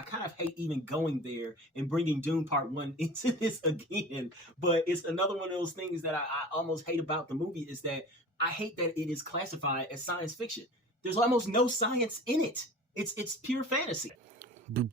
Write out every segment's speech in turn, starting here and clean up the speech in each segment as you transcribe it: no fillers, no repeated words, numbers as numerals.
I kind of hate even going there and bringing Dune Part 1 into this again. But it's another one of those things that I almost hate about the movie is that I hate that it is classified as science fiction. There's almost no science in it. It's pure fantasy. Wow.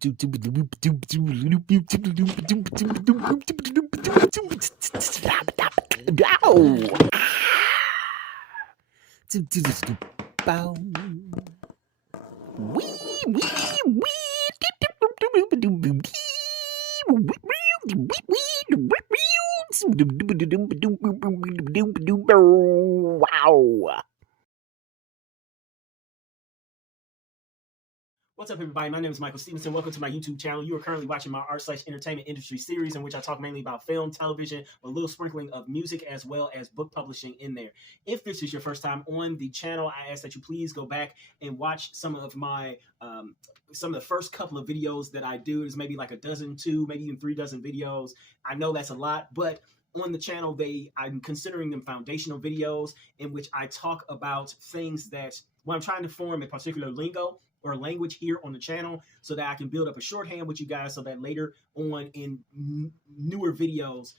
What's up, everybody? My name is MichaelStephenson. Welcome to my YouTube channel. You are currently watching my art/entertainment industry series in which I talk mainly about film, television, a little sprinkling of music, as well as book publishing in there. If this is your first time on the channel, I ask that you please go back and watch some of my some of the first couple of videos that I do. There's maybe like a dozen, two, maybe even 3 dozen videos. I know that's a lot, but on the channel, I'm considering them foundational videos in which I talk about things that when I'm trying to form a particular lingo or language here on the channel so that I can build up a shorthand with you guys so that later on in newer videos,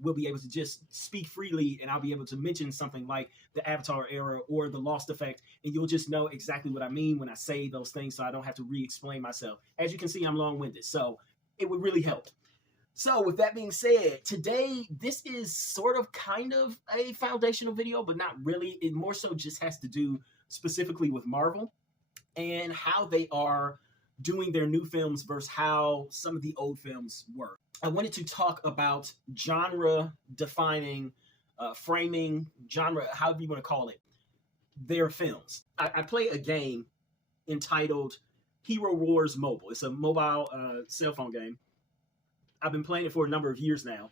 we'll be able to just speak freely and I'll be able to mention something like the Avatar era or the Lost effect, and you'll just know exactly what I mean when I say those things so I don't have to re-explain myself. As you can see, I'm long-winded, so it would really help. So with that being said, today, this is sort of kind of a foundational video, but not really. It more so just has to do specifically with Marvel and how they are doing their new films versus how some of the old films were. I wanted to talk about genre-defining, framing, genre, however you want to call it, their films. I play a game entitled Hero Wars Mobile. It's a mobile cell phone game. I've been playing it for a number of years now,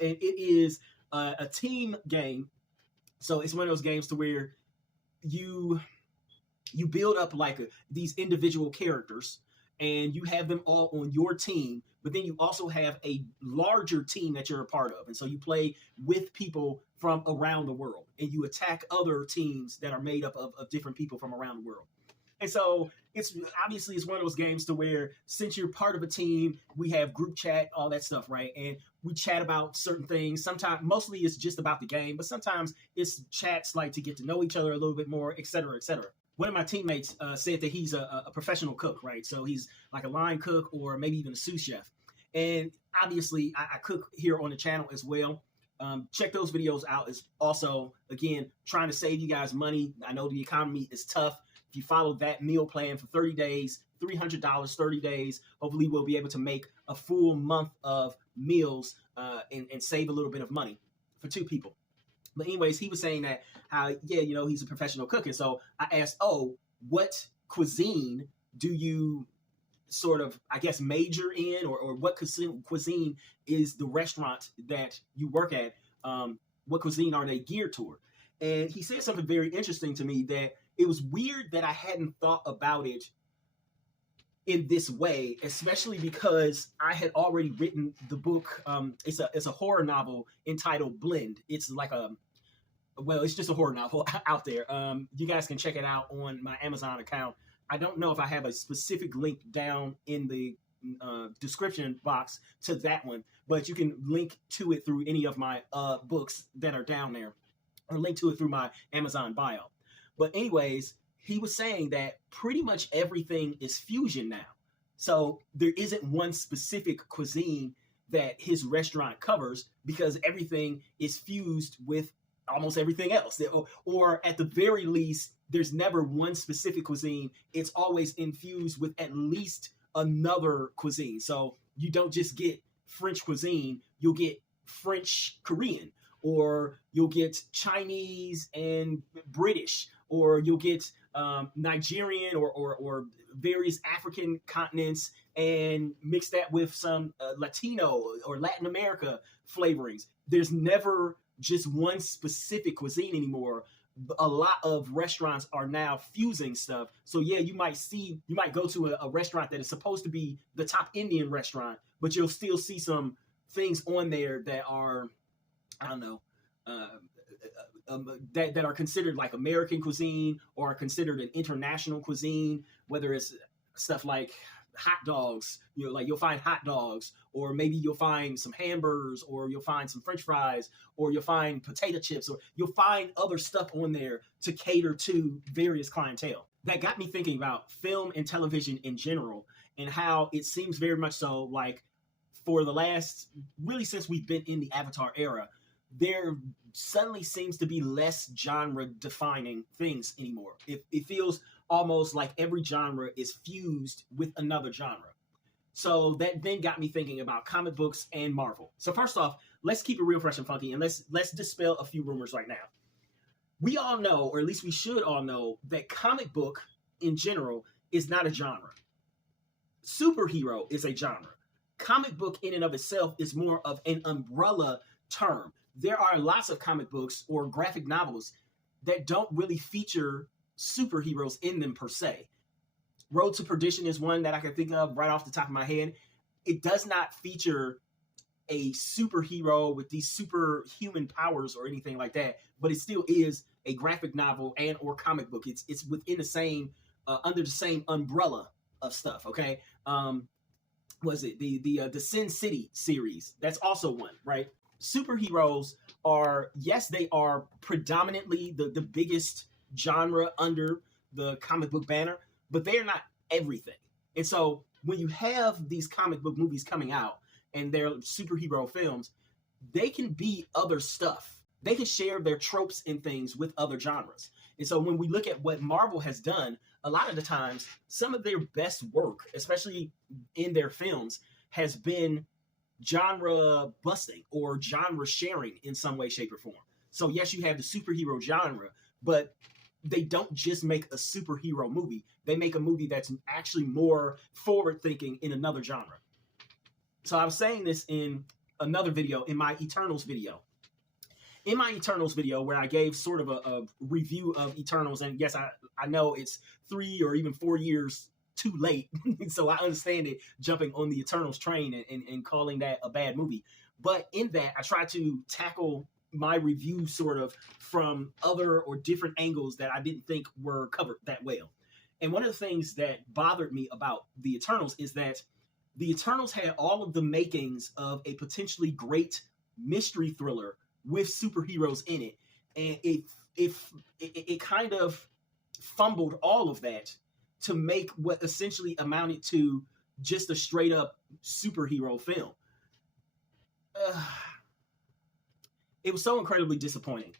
and it is a team game. So it's one of those games to where you build up like these individual characters and you have them all on your team, but then you also have a larger team that you're a part of. And so you play with people from around the world and you attack other teams that are made up of different people from around the world. And so it's one of those games to where since you're part of a team, we have group chat, all that stuff, right? And we chat about certain things. Sometimes, mostly it's just about the game, but sometimes it's chats like to get to know each other a little bit more, et cetera, et cetera. One of my teammates said that he's a professional cook, right? So he's like a line cook or maybe even a sous chef. And obviously, I cook here on the channel as well. Check those videos out. It's also, again, trying to save you guys money. I know the economy is tough. If you follow that meal plan for 30 days, $300, 30 days, hopefully we'll be able to make a full month of meals and save a little bit of money for 2 people. But anyways, he was saying that how, he's a professional cook. And so I asked, what cuisine do you sort of, I guess, major in, or what cuisine is the restaurant that you work at? What cuisine are they geared toward? And he said something very interesting to me that it was weird that I hadn't thought about it in this way, especially because I had already written the book. It's a horror novel entitled Blend. It's like it's just a horror novel out there. You guys can check it out on my Amazon account. I don't know if I have a specific link down in the description box to that one, but you can link to it through any of my books that are down there, or link to it through my Amazon bio. But anyways, he was saying that pretty much everything is fusion now. So there isn't one specific cuisine that his restaurant covers because everything is fused with almost everything else. Or at the very least, there's never one specific cuisine. It's always infused with at least another cuisine. So you don't just get French cuisine, you'll get French Korean, or you'll get Chinese and British, or you'll get Nigerian or various African continents and mix that with some Latino or Latin America flavorings. There's never just one specific cuisine anymore. A lot of restaurants are now fusing stuff. So yeah, you might go to a restaurant that is supposed to be the top Indian restaurant, but you'll still see some things on there that are, I don't know, that are considered like American cuisine or are considered an international cuisine, whether it's stuff like hot dogs, like you'll find hot dogs, or maybe you'll find some hamburgers, or you'll find some French fries, or you'll find potato chips, or you'll find other stuff on there to cater to various clientele. That got me thinking about film and television in general, and how it seems very much so like for the last, really since we've been in the Avatar era, there suddenly seems to be less genre defining things anymore. It feels almost like every genre is fused with another genre. So that then got me thinking about comic books and Marvel. So first off, let's keep it real fresh and funky, and let's dispel a few rumors right now. We all know, or at least we should all know, that comic book in general is not a genre. Superhero is a genre. Comic book in and of itself is more of an umbrella term. There are lots of comic books or graphic novels that don't really feature superheroes in them per se. Road to Perdition is one that I can think of right off the top of my head. It does not feature a superhero with these superhuman powers or anything like that, but it still is a graphic novel and or comic book. It's within the same under the same umbrella of stuff. Okay, was it the Sin City series? That's also one, right? Superheroes are, yes, they are predominantly the biggest genre under the comic book banner, but they're not everything. And so when you have these comic book movies coming out and they're superhero films, they can be other stuff. They can share their tropes and things with other genres. And so when we look at what Marvel has done, a lot of the times, some of their best work, especially in their films, has been genre busting or genre sharing in some way, shape, or form. So yes, you have the superhero genre, but they don't just make a superhero movie. They make a movie that's actually more forward thinking in another genre. So I was saying this in another video, in my Eternals video. In my Eternals video, where I gave sort of a review of Eternals, and yes, I know it's 3 or even 4 years too late, so I understand it, jumping on the Eternals train and calling that a bad movie. But in that, I try to tackle my review sort of from other or different angles that I didn't think were covered that well. And one of the things that bothered me about the Eternals is that the Eternals had all of the makings of a potentially great mystery thriller with superheroes in it, and it kind of fumbled all of that to make what essentially amounted to just a straight up superhero film. It was so incredibly disappointing.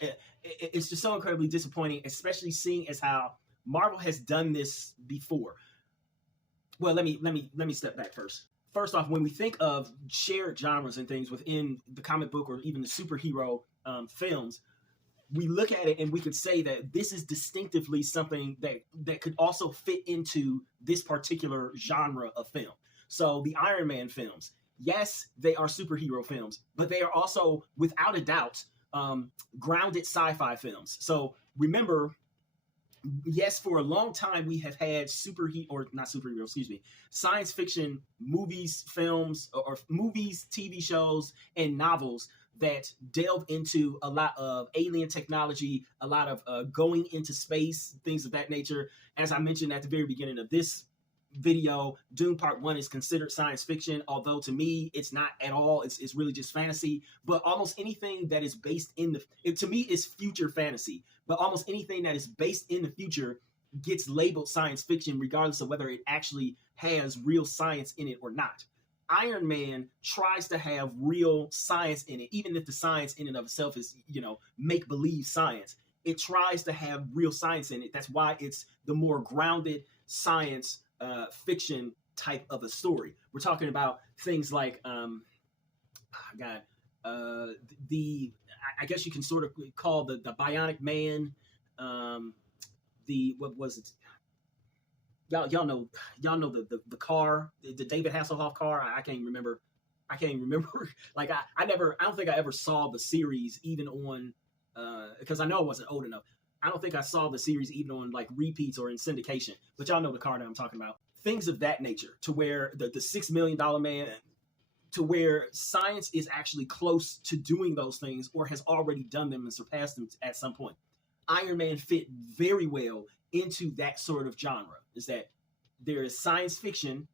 It's just so incredibly disappointing, especially seeing as how Marvel has done this before. Well, let me step back first. First off, when we think of shared genres and things within the comic book or even the superhero films, we look at it and we could say that this is distinctively something that could also fit into this particular genre of film. So the Iron Man films, yes, they are superhero films, but they are also, without a doubt, grounded sci-fi films. So remember, yes, for a long time we have had science fiction movies, films, or movies, TV shows, and novels that delve into a lot of alien technology, a lot of going into space, things of that nature. As I mentioned at the very beginning of this video, Dune Part 1 is considered science fiction, although to me, it's not at all. It's really just fantasy. But almost anything that is based in to me, is future fantasy. But almost anything that is based in the future gets labeled science fiction, regardless of whether it actually has real science in it or not. Iron Man tries to have real science in it, even if the science in and of itself is, make-believe science. It tries to have real science in it. That's why it's the more grounded science fiction type of a story. We're talking about things like, I guess you can sort of call the Bionic Man, what was it? Y'all know the car, the David Hasselhoff car. I can't remember. Like I don't think I ever saw the series even on, because I know I wasn't old enough. I don't think I saw the series even on like repeats or in syndication, but y'all know the car that I'm talking about. Things of that nature, to where the $6 million man, to where science is actually close to doing those things or has already done them and surpassed them at some point. Iron Man fit very well into that sort of genre, is that there is science fiction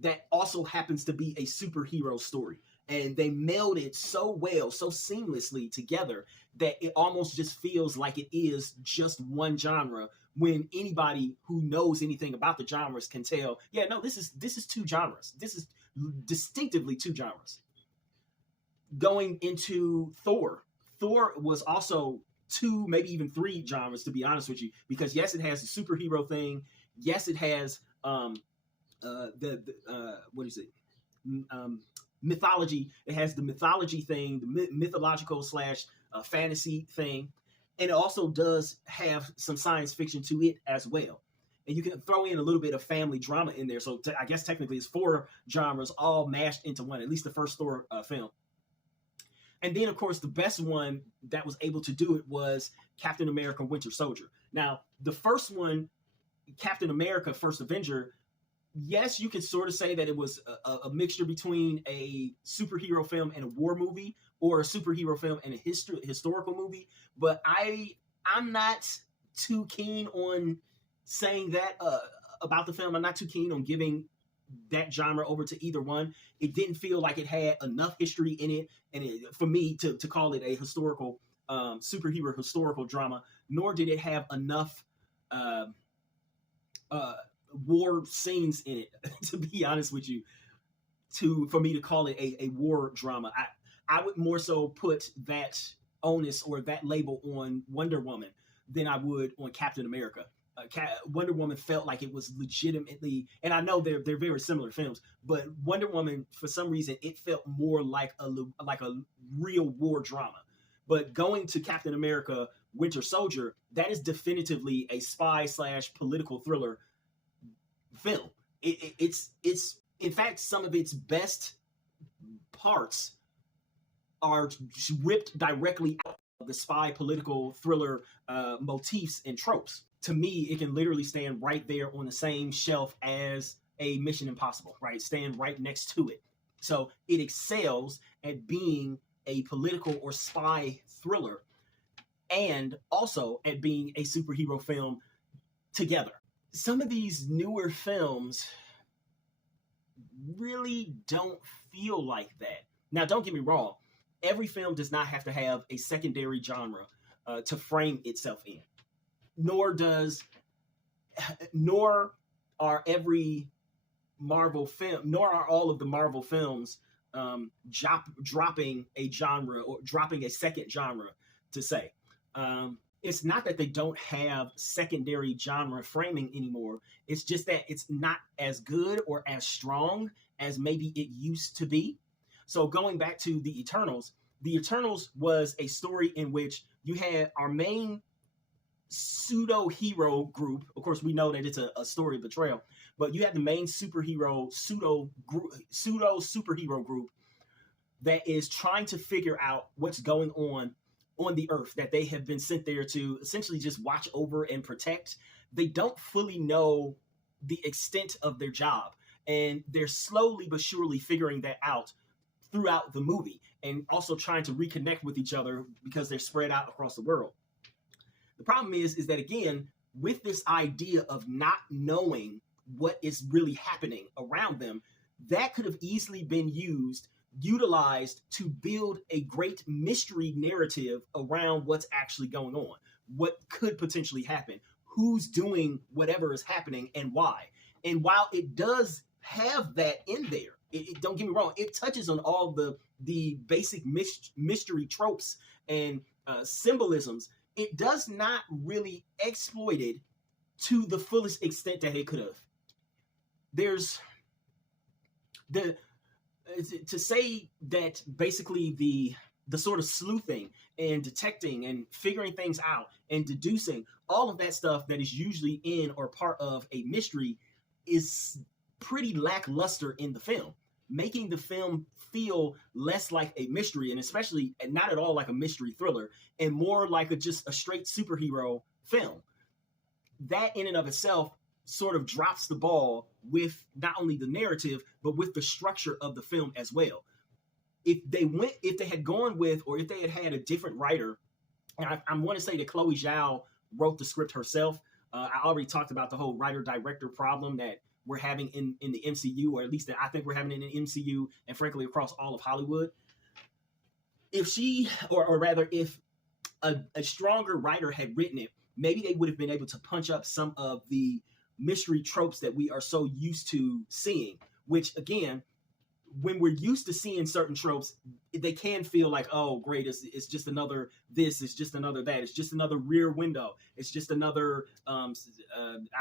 that also happens to be a superhero story. And they meld it so well, so seamlessly together that it almost just feels like it is just one genre, when anybody who knows anything about the genres can tell, yeah, no, this is two genres. This is distinctively two genres. Going into Thor, Thor was also two, maybe even three genres, to be honest with you, because yes, it has the superhero thing. Yes, it has what is it? Mythology. It has the mythology thing, the mythological slash fantasy thing, and it also does have some science fiction to it as well. And you can throw in a little bit of family drama in there. So I guess technically it's four genres all mashed into one. At least the first Thor film. And then, of course, the best one that was able to do it was Captain America: Winter Soldier. Now, the first one, Captain America: First Avenger, yes, you could sort of say that it was a mixture between a superhero film and a war movie, or a superhero film and a historical movie. But I'm not too keen on saying that about the film. I'm not too keen on giving that genre over to either one. It didn't feel like it had enough history in it, and for me to call it a historical superhero historical drama, nor did it have enough war scenes in it, to be honest with you, for me to call it a war drama. I would more so put that onus or that label on Wonder Woman than I would on Captain America. Wonder Woman felt like it was legitimately, and I know they're very similar films, but Wonder Woman, for some reason, it felt more like a real war drama. But going to Captain America: Winter Soldier, that is definitively a spy slash political thriller film. It's in fact, some of its best parts are ripped directly out of the spy political thriller motifs and tropes. To me, it can literally stand right there on the same shelf as a Mission Impossible, right? Stand right next to it. So it excels at being a political or spy thriller, and also at being a superhero film together. Some of these newer films really don't feel like that. Now, don't get me wrong. Every film does not have to have a secondary genre to frame itself in. Nor are every Marvel film, nor are all of the Marvel films dropping a genre or dropping a second genre to say. It's not that they don't have secondary genre framing anymore. It's just that it's not as good or as strong as maybe it used to be. So going back to the Eternals was a story in which you had our main pseudo hero group. Of course, we know that it's a story of betrayal, but you have the main pseudo superhero group that is trying to figure out what's going on the earth, that they have been sent there to essentially just watch over and protect. They don't fully know the extent of their job, and they're slowly but surely figuring that out throughout the movie, and also trying to reconnect with each other because they're spread out across the world. The problem is that, again, with this idea of not knowing what is really happening around them, that could have easily been utilized to build a great mystery narrative around what's actually going on, what could potentially happen, who's doing whatever is happening, and why. And while it does have that in there, don't get me wrong, it touches on all the basic mystery tropes and symbolisms. It does not really exploit it to the fullest extent that it could have. There's to say that basically the sort of sleuthing and detecting and figuring things out and deducing, all of that stuff that is usually in or part of a mystery, is pretty lackluster in the film, making the film feel less like a mystery, and especially not at all like a mystery thriller, and more like just a straight superhero film. That in and of itself sort of drops the ball with not only the narrative, but with the structure of the film as well. If they had gone with, or if they had had a different writer, and I want to say that Chloe Zhao wrote the script herself. I already talked about the whole writer-director problem that we're having in the MCU, or at least that I think we're having in the MCU, and frankly across all of Hollywood. If she, or rather, if a stronger writer had written it, maybe they would have been able to punch up some of the mystery tropes that we are so used to seeing, which again, when we're used to seeing certain tropes, they can feel like, oh, great, it's just another this, it's just another that, it's just another Rear Window, it's just another, I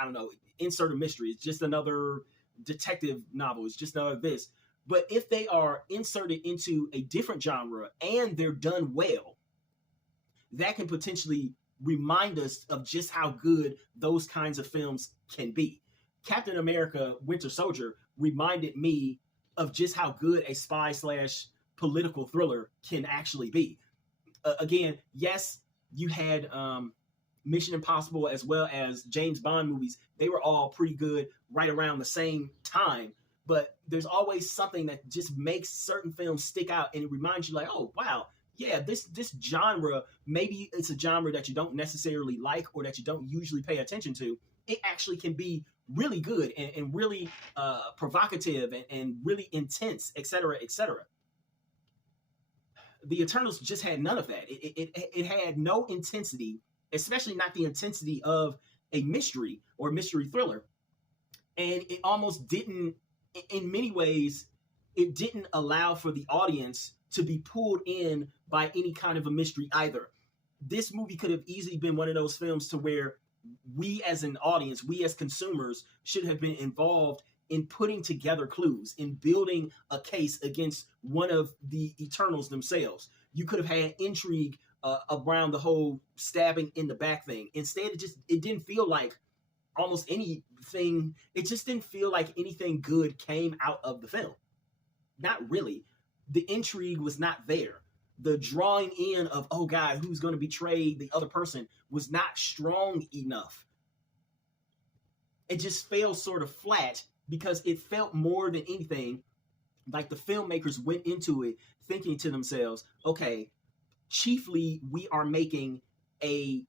don't know, insert a mystery, it's just another detective novel, it's just another this. But if they are inserted into a different genre and they're done well, that can potentially remind us of just how good those kinds of films can be. Captain America Winter Soldier reminded me of just how good a spy / political thriller can actually be. Again, yes, you had Mission Impossible as well as James Bond movies. They were all pretty good right around the same time, but there's always something that just makes certain films stick out, and it reminds you like, oh, wow, yeah, this genre, maybe it's a genre that you don't necessarily like or that you don't usually pay attention to. It actually can be really good and really provocative and really intense, etc., etc. The Eternals just had none of that. It had no intensity, especially not the intensity of a mystery or mystery thriller. And it almost didn't, in many ways, it didn't allow for the audience to be pulled in by any kind of a mystery either. This movie could have easily been one of those films to where we as an audience, we as consumers should have been involved in putting together clues, in building a case against one of the Eternals themselves. You could have had intrigue around the whole stabbing in the back thing. Instead, it didn't feel like almost anything. It just didn't feel like anything good came out of the film. Not really. The intrigue was not there. The drawing in of, oh God, who's going to betray the other person was not strong enough. It just fell sort of flat because it felt more than anything like the filmmakers went into it thinking to themselves, okay, chiefly we are making a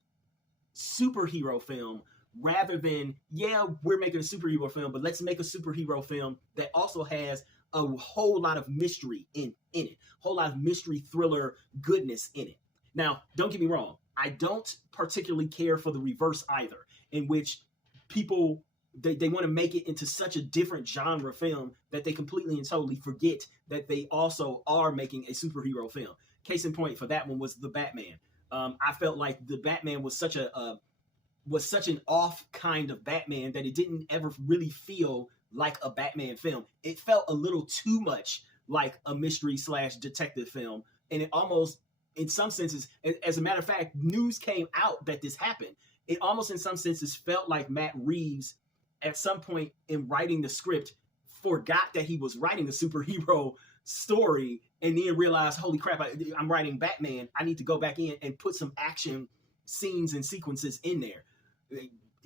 superhero film rather than, yeah, we're making a superhero film, but let's make a superhero film that also has a whole lot of mystery in it, a whole lot of mystery thriller goodness in it. Now, don't get me wrong. I don't particularly care for the reverse either, in which people, they want to make it into such a different genre film that they completely and totally forget that they also are making a superhero film. Case in point for that one was The Batman. I felt like The Batman was such an off kind of Batman that it didn't ever really feel like a Batman film. It felt a little too much like a mystery / detective film. And it almost, in some senses, as a matter of fact, news came out that this happened. It almost in some senses felt like Matt Reeves at some point in writing the script forgot that he was writing a superhero story and then realized, holy crap, I'm writing Batman. I need to go back in and put some action scenes and sequences in there.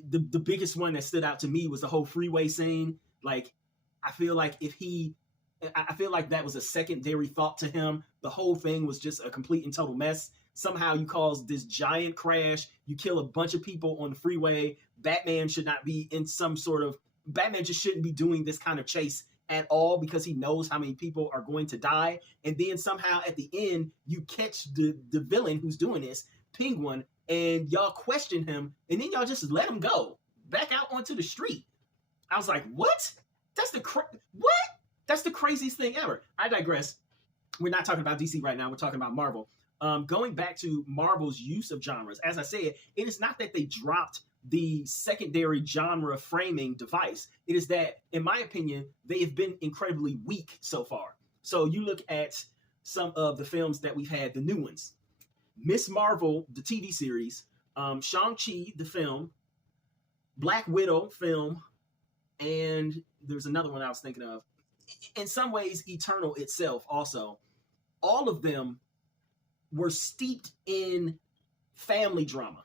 The biggest one that stood out to me was the whole freeway scene. Like, I feel like that was a secondary thought to him. The whole thing was just a complete and total mess. Somehow you cause this giant crash. You kill a bunch of people on the freeway. Batman should not be in some sort of... Batman just shouldn't be doing this kind of chase at all because he knows how many people are going to die. And then somehow at the end, you catch the villain who's doing this, Penguin, and y'all question him, and then y'all just let him go back out onto the street. I was like, what? That's the craziest thing ever. I digress. We're not talking about DC right now. We're talking about Marvel. Going back to Marvel's use of genres, as I said, it is not that they dropped the secondary genre framing device. It is that, in my opinion, they have been incredibly weak so far. So you look at some of the films that we've had, the new ones. Miss Marvel, the TV series, Shang-Chi, the film, Black Widow film, and there's another one I was thinking of. In some ways, Eternal itself also. All of them were steeped in family drama.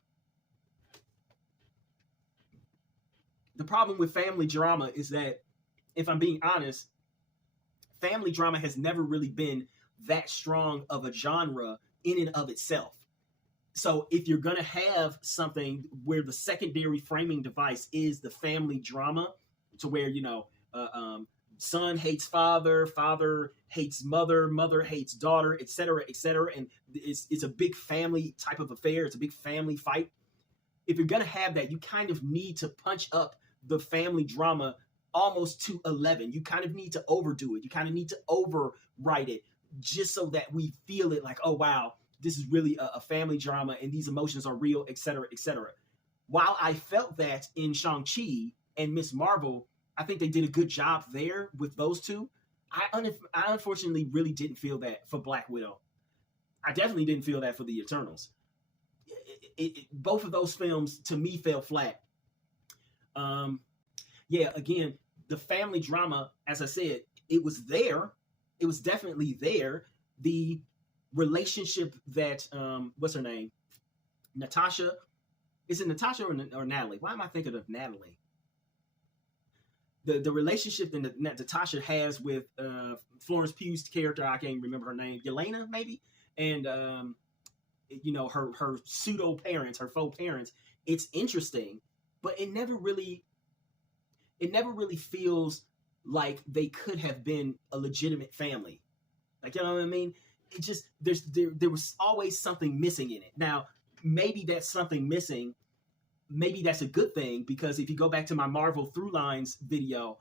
The problem with family drama is that, if I'm being honest, family drama has never really been that strong of a genre in and of itself. So if you're going to have something where the secondary framing device is the family drama, to where, son hates father, father hates mother, mother hates daughter, etc., etc. And it's a big family type of affair. It's a big family fight. If you're gonna have that, you kind of need to punch up the family drama almost to 11. You kind of need to overdo it. You kind of need to overwrite it, just so that we feel it like, oh wow, this is really a family drama and these emotions are real, etc., etc. While I felt that in Shang-Chi and Miss Marvel, I think they did a good job there with those two. I unfortunately really didn't feel that for Black Widow. I definitely didn't feel that for the Eternals. Both of those films to me fell flat. Again, the family drama, as I said, it was there. It was definitely there. The relationship that what's her name, Natasha. Is it Natasha or Natalie? Why am I thinking of Natalie? The relationship that Natasha has with Florence Pugh's character, I can't remember her name, Yelena maybe, and her pseudo parents, her faux parents. It's interesting, but it never really feels like they could have been a legitimate family. Like, you know what I mean? It just there was always something missing in it. Now, maybe that's something missing. Maybe that's a good thing, because if you go back to my Marvel Through Lines video,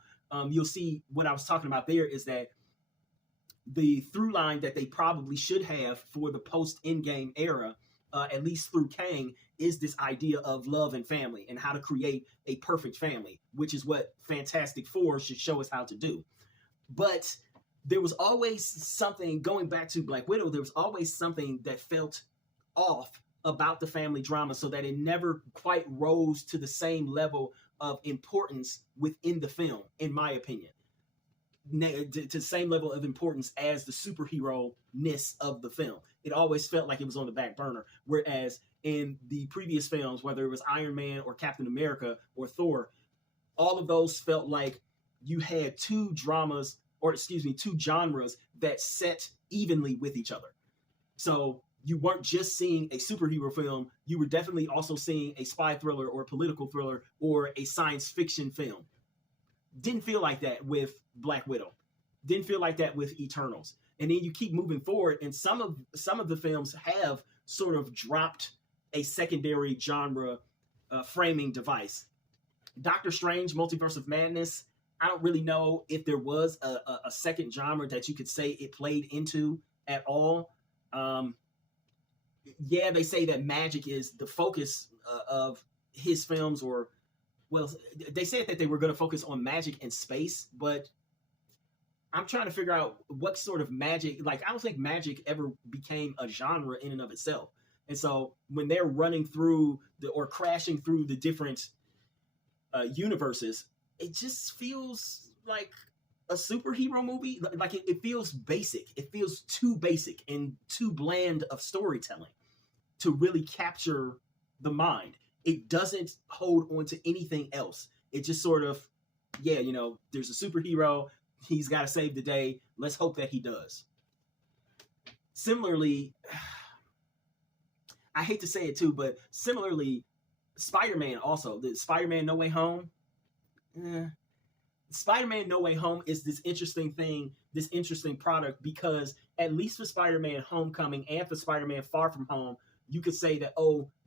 you'll see what I was talking about there is that the through line that they probably should have for the post-Endgame era, at least through Kang, is this idea of love and family and how to create a perfect family, which is what Fantastic Four should show us how to do. But there was always something, going back to Black Widow, there was always something that felt off about the family drama, so that it never quite rose to the same level of importance within the film, in my opinion. To the same level of importance as the superhero-ness of the film. It always felt like it was on the back burner. Whereas in the previous films, whether it was Iron Man or Captain America or Thor, all of those felt like you had two genres that set evenly with each other. So you weren't just seeing a superhero film, you were definitely also seeing a spy thriller or a political thriller or a science fiction film. Didn't feel like that with Black Widow. Didn't feel like that with Eternals. And then you keep moving forward, and some of the films have sort of dropped a secondary genre framing device. Doctor Strange, Multiverse of Madness, I don't really know if there was a second genre that you could say it played into at all. They say that magic is the focus of his films, or, well, they said that they were going to focus on magic and space, but I'm trying to figure out what sort of magic, like, I don't think magic ever became a genre in and of itself. And so when they're running through or crashing through the different universes, it just feels like a superhero movie. Like it feels basic. It feels too basic and too bland of storytelling to really capture the mind. It doesn't hold on to anything else. It just sort of, there's a superhero. He's got to save the day. Let's hope that he does. Similarly, I hate to say it too, but similarly, Spider-Man also, the Spider-Man No Way Home. Spider-Man No Way Home is this interesting thing, this interesting product, because at least for Spider-Man Homecoming and for Spider-Man Far From Home, you could say that,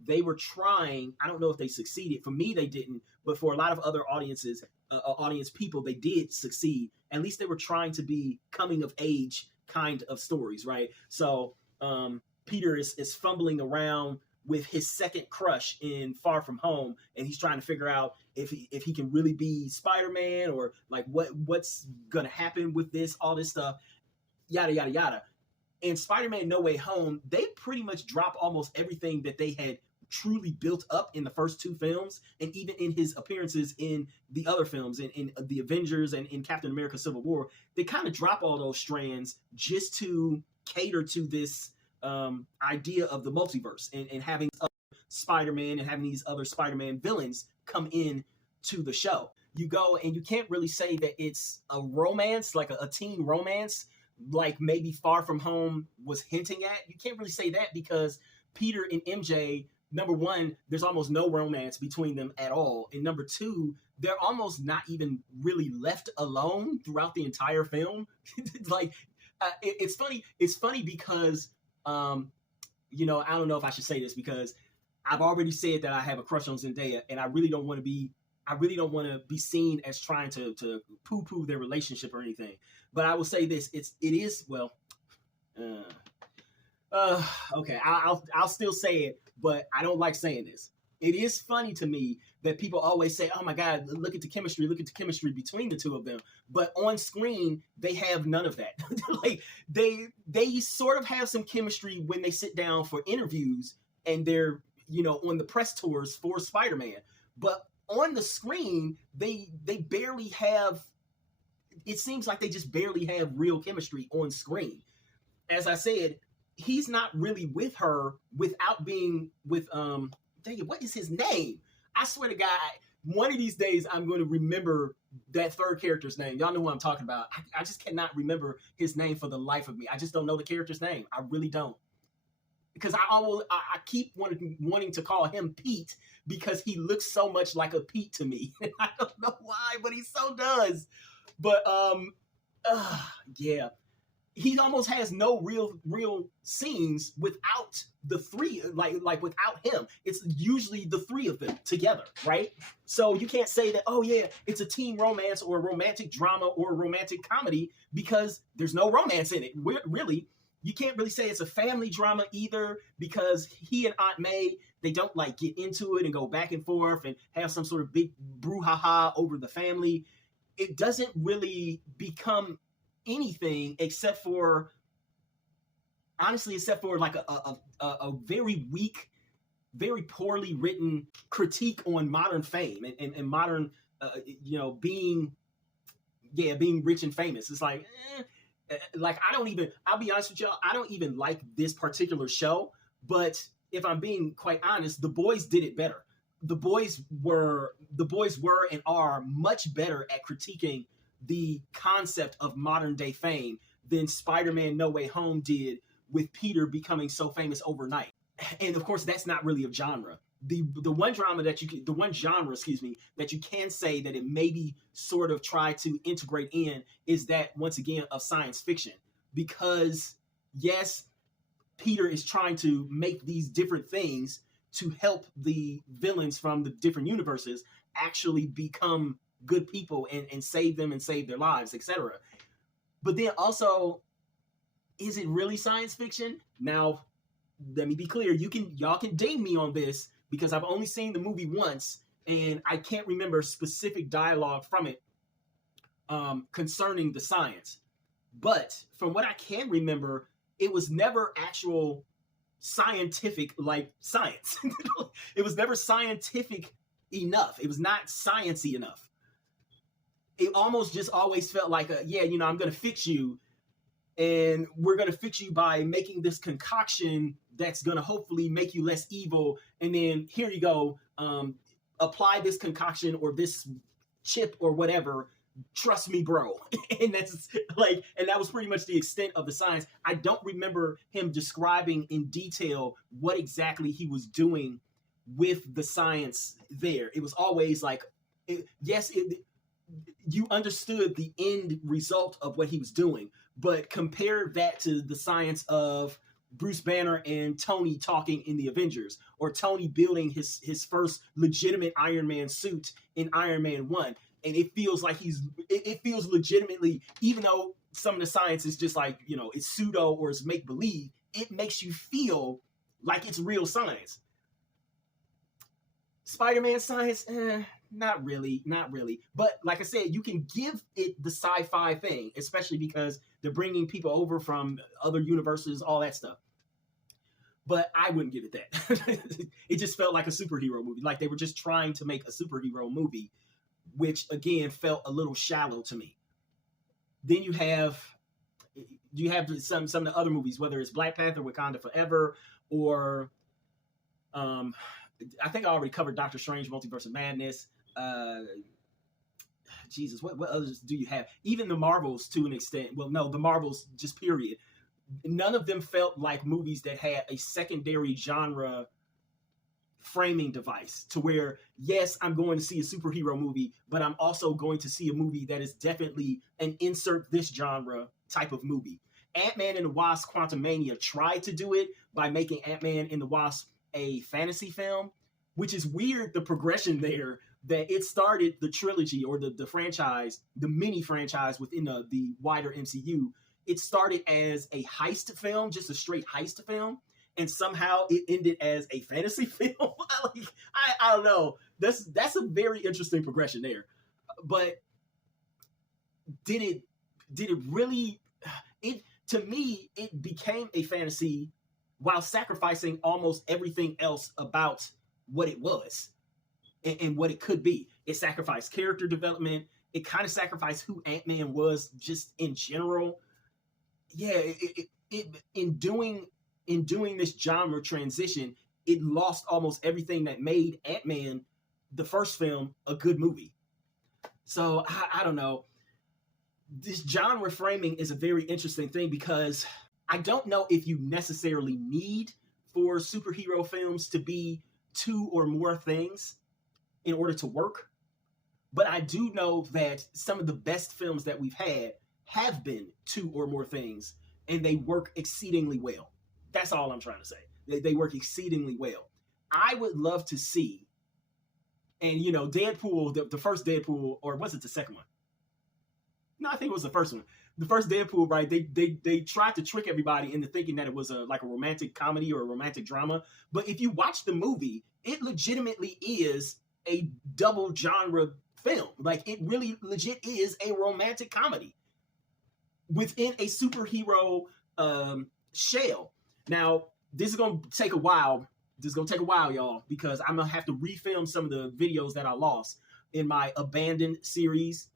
they were trying. I don't know if they succeeded. For me, they didn't. But for a lot of other audience people, they did succeed. At least they were trying to be coming of age kind of stories, right? So Peter is fumbling around with his second crush in Far From Home, and he's trying to figure out if he can really be Spider-Man, or like what's gonna happen with this, all this stuff, yada yada yada. And Spider-Man No Way Home, they pretty much drop almost everything that they had truly built up in the first two films, and even in his appearances in the other films, in the Avengers and in Captain America Civil War, they kind of drop all those strands just to cater to this idea of the multiverse and having other Spider-Man and having these other Spider-Man villains come in to the show. You go and you can't really say that it's a romance, like a teen romance, like maybe Far From Home was hinting at. You can't really say that, because Peter and MJ number one, there's almost no romance between them at all. And number two, they're almost not even really left alone throughout the entire film. Like, it's funny. It's funny because, you know, I don't know if I should say this because I've already said that I have a crush on Zendaya, and I really don't want to be seen as trying to poo-poo their relationship or anything. But I will say this: it is well. Okay, I'll still say it, but I don't like saying this. It is funny to me that people always say, "Oh my God, look at the chemistry between the two of them." But on screen, they have none of that. Like they sort of have some chemistry when they sit down for interviews and they're, you know, on the press tours for Spider-Man. But on the screen, they barely have. It seems like they just barely have real chemistry on screen. As I said, he's not really with her without being with dang it, what is his name? I swear to God, one of these days I'm going to remember that third character's name. Y'all know who I'm talking about. I just cannot remember his name for the life of me. I just don't know the character's name. I really don't. Because I keep wanting to call him Pete because he looks so much like a Pete to me. I don't know why, but he so does. But yeah. He almost has no real scenes without the three, like without him. It's usually the three of them together, right? So you can't say that, oh yeah, it's a teen romance or a romantic drama or a romantic comedy because there's no romance in it. Really, you can't really say it's a family drama either because he and Aunt May, they don't like get into it and go back and forth and have some sort of big brouhaha over the family. It doesn't really become anything except for like a very weak, very poorly written critique on modern fame and modern, you know, being rich and famous. It's like, like I'll be honest with y'all, I don't even like this particular show, but if I'm being quite honest, The Boys did it better. The boys were and are much better at critiquing the concept of modern day fame than Spider-Man No Way Home did with Peter becoming so famous overnight. And of course, that's not really a genre. The one genre that you can say that it maybe sort of try to integrate in is that, once again, of science fiction. Because yes, Peter is trying to make these different things to help the villains from the different universes actually become good people and save them and save their lives, etc. But then also, is it really science fiction? Now, let me be clear. Y'all can ding me on this because I've only seen the movie once and I can't remember specific dialogue from it concerning the science. But from what I can remember, it was never actual scientific, like science. It was never scientific enough. It was not sciencey enough. It almost just always felt like I'm going to fix you, and we're going to fix you by making this concoction that's going to hopefully make you less evil. And then here you go, apply this concoction or this chip or whatever. Trust me, bro. And that was pretty much the extent of the science. I don't remember him describing in detail what exactly he was doing with the science there. It was always like, you understood the end result of what he was doing, but compare that to the science of Bruce Banner and Tony talking in the Avengers, or Tony building his first legitimate Iron Man suit in Iron Man 1. And it feels like it feels legitimately, even though some of the science is just like, you know, it's pseudo or it's make-believe, it makes you feel like it's real science. Spider-Man science, not really. But like I said, you can give it the sci-fi thing, especially because they're bringing people over from other universes, all that stuff. But I wouldn't give it that. It just felt like a superhero movie. Like they were just trying to make a superhero movie, which again felt a little shallow to me. Then you have some of the other movies, whether it's Black Panther, Wakanda Forever, or I think I already covered Doctor Strange, Multiverse of Madness. Jesus, what others do you have? Even the Marvels to an extent. Well, no, the Marvels just period. None of them felt like movies that had a secondary genre framing device to where, yes, I'm going to see a superhero movie, but I'm also going to see a movie that is definitely an insert this genre type of movie. Ant-Man and the Wasp: Quantumania tried to do it by making Ant-Man and the Wasp a fantasy film, which is weird, the progression there, that it started the trilogy or the franchise, the mini franchise within the wider MCU. It started as a heist film, just a straight heist film, and somehow it ended as a fantasy film. I don't know. That's a very interesting progression there. But did it really? It, to me, it became a fantasy while sacrificing almost everything else about what it was and what it could be. It sacrificed character development. It kind of sacrificed who Ant-Man was just in general. Yeah, in doing this genre transition, it lost almost everything that made Ant-Man, the first film, a good movie. So I don't know. This genre framing is a very interesting thing because I don't know if you necessarily need for superhero films to be two or more things in order to work. But I do know that some of the best films that we've had have been two or more things, and they work exceedingly well. That's all I'm trying to say. They work exceedingly well. I would love to see, and Deadpool, the first Deadpool, or was it the second one? No, I think it was the first one. The first Deadpool, right? They tried to trick everybody into thinking that it was like a romantic comedy or a romantic drama. But if you watch the movie, it legitimately is a double genre film. Like, it really legit is a romantic comedy within a superhero shell. Now, this is going to take a while. This is going to take a while, y'all, because I'm going to have to refilm some of the videos that I lost in my Abandoned series,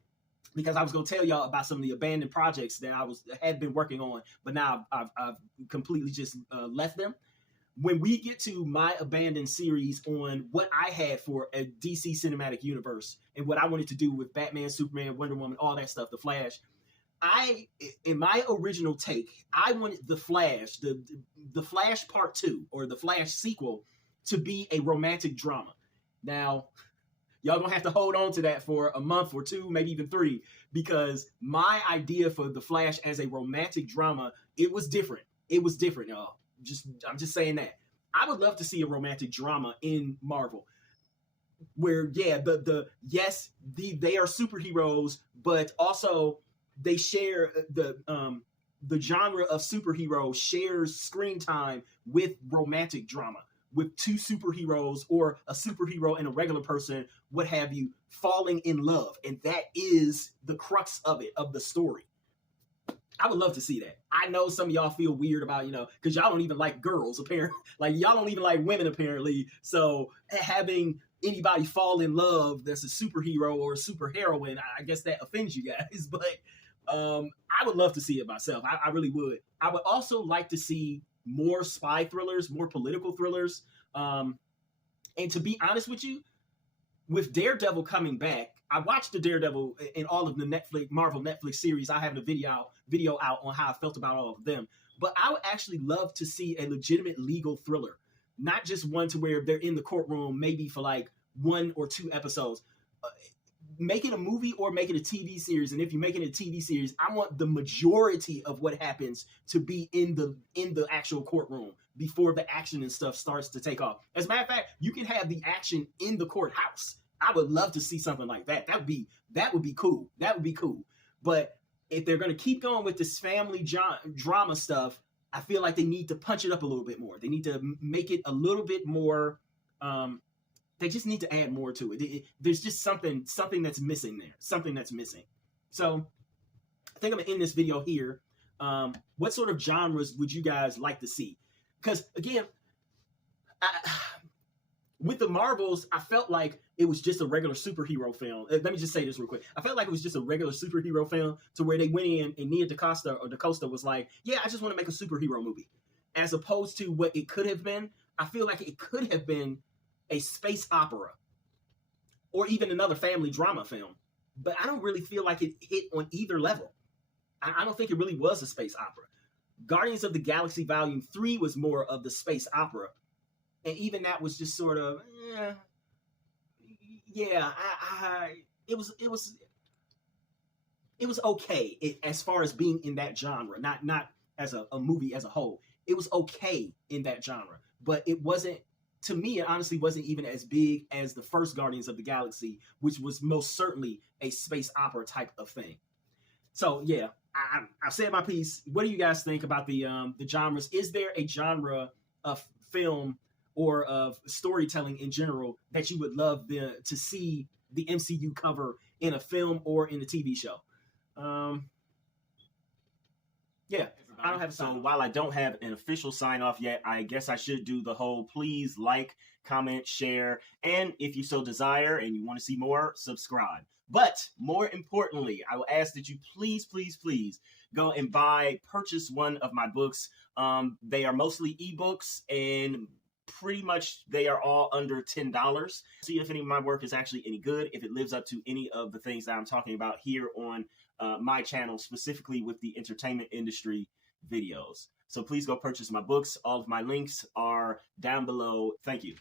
because I was going to tell y'all about some of the abandoned projects that I had been working on, but now I've completely just left them. When we get to my Abandoned series on what I had for a DC cinematic universe and what I wanted to do with Batman, Superman, Wonder Woman, all that stuff, The Flash, in my original take, I wanted The Flash, the Flash Part 2 or The Flash sequel to be a romantic drama. Now, y'all gonna have to hold on to that for a month or two, maybe even 3, because my idea for The Flash as a romantic drama, it was different. It was different, y'all. I'm just saying that. I would love to see a romantic drama in Marvel, where they are superheroes, but also they share the genre of superheroes shares screen time with romantic drama, with two superheroes or a superhero and a regular person, what have you, falling in love. And that is the crux of it, of the story. I would love to see that. I know some of y'all feel weird about, because y'all don't even like girls, apparently. Like, y'all don't even like women, apparently. So having anybody fall in love that's a superhero or a superheroine, I guess that offends you guys. But I would love to see it myself. I really would. I would also like to see more spy thrillers, more political thrillers. And to be honest with you, with Daredevil coming back, I watched the Daredevil in all of the Marvel Netflix series. I have a video out on how I felt about all of them. But I would actually love to see a legitimate legal thriller, not just one to where they're in the courtroom maybe for like 1 or 2 episodes. Make it a movie or make it a TV series. And if you make it a TV series, I want the majority of what happens to be in the actual courtroom before the action and stuff starts to take off. As a matter of fact, you can have the action in the courthouse. I would love to see something like that. That would be cool. That would be cool. But if they're going to keep going with this family drama stuff, I feel like they need to punch it up a little bit more. They need to make it a little bit more. They just need to add more to it. There's just something that's missing there. Something that's missing. So I think I'm going to end this video here. What sort of genres would you guys like to see? Because, again, with the Marvels, I felt like it was just a regular superhero film. Let me just say this real quick. I felt like it was just a regular superhero film to where they went in and Nia DaCosta was like, yeah, I just want to make a superhero movie. As opposed to what it could have been. I feel like it could have been a space opera or even another family drama film. But I don't really feel like it hit on either level. I don't think it really was a space opera. Guardians of the Galaxy Volume 3 was more of the space opera. and even that was just sort of, yeah. It was okay as far as being in that genre, not as a movie as a whole. It was okay in that genre, but it wasn't. To me, it honestly wasn't even as big as the first Guardians of the Galaxy, which was most certainly a space opera type of thing. So yeah, I said my piece. What do you guys think about the genres? Is there a genre of film or of storytelling in general that you would love to see the MCU cover in a film or in a TV show? Um, yeah, I don't have a sign off. While I don't have an official sign off yet, I guess I should do the whole please like, comment, share, and if you so desire and you want to see more, subscribe. But more importantly, I will ask that you please, please, please go and purchase one of my books. They are mostly ebooks, and pretty much they are all under $10. See if any of my work is actually any good, if it lives up to any of the things that I'm talking about here on my channel, specifically with the entertainment industry videos. So please go purchase my books. All of my links are down below. Thank you.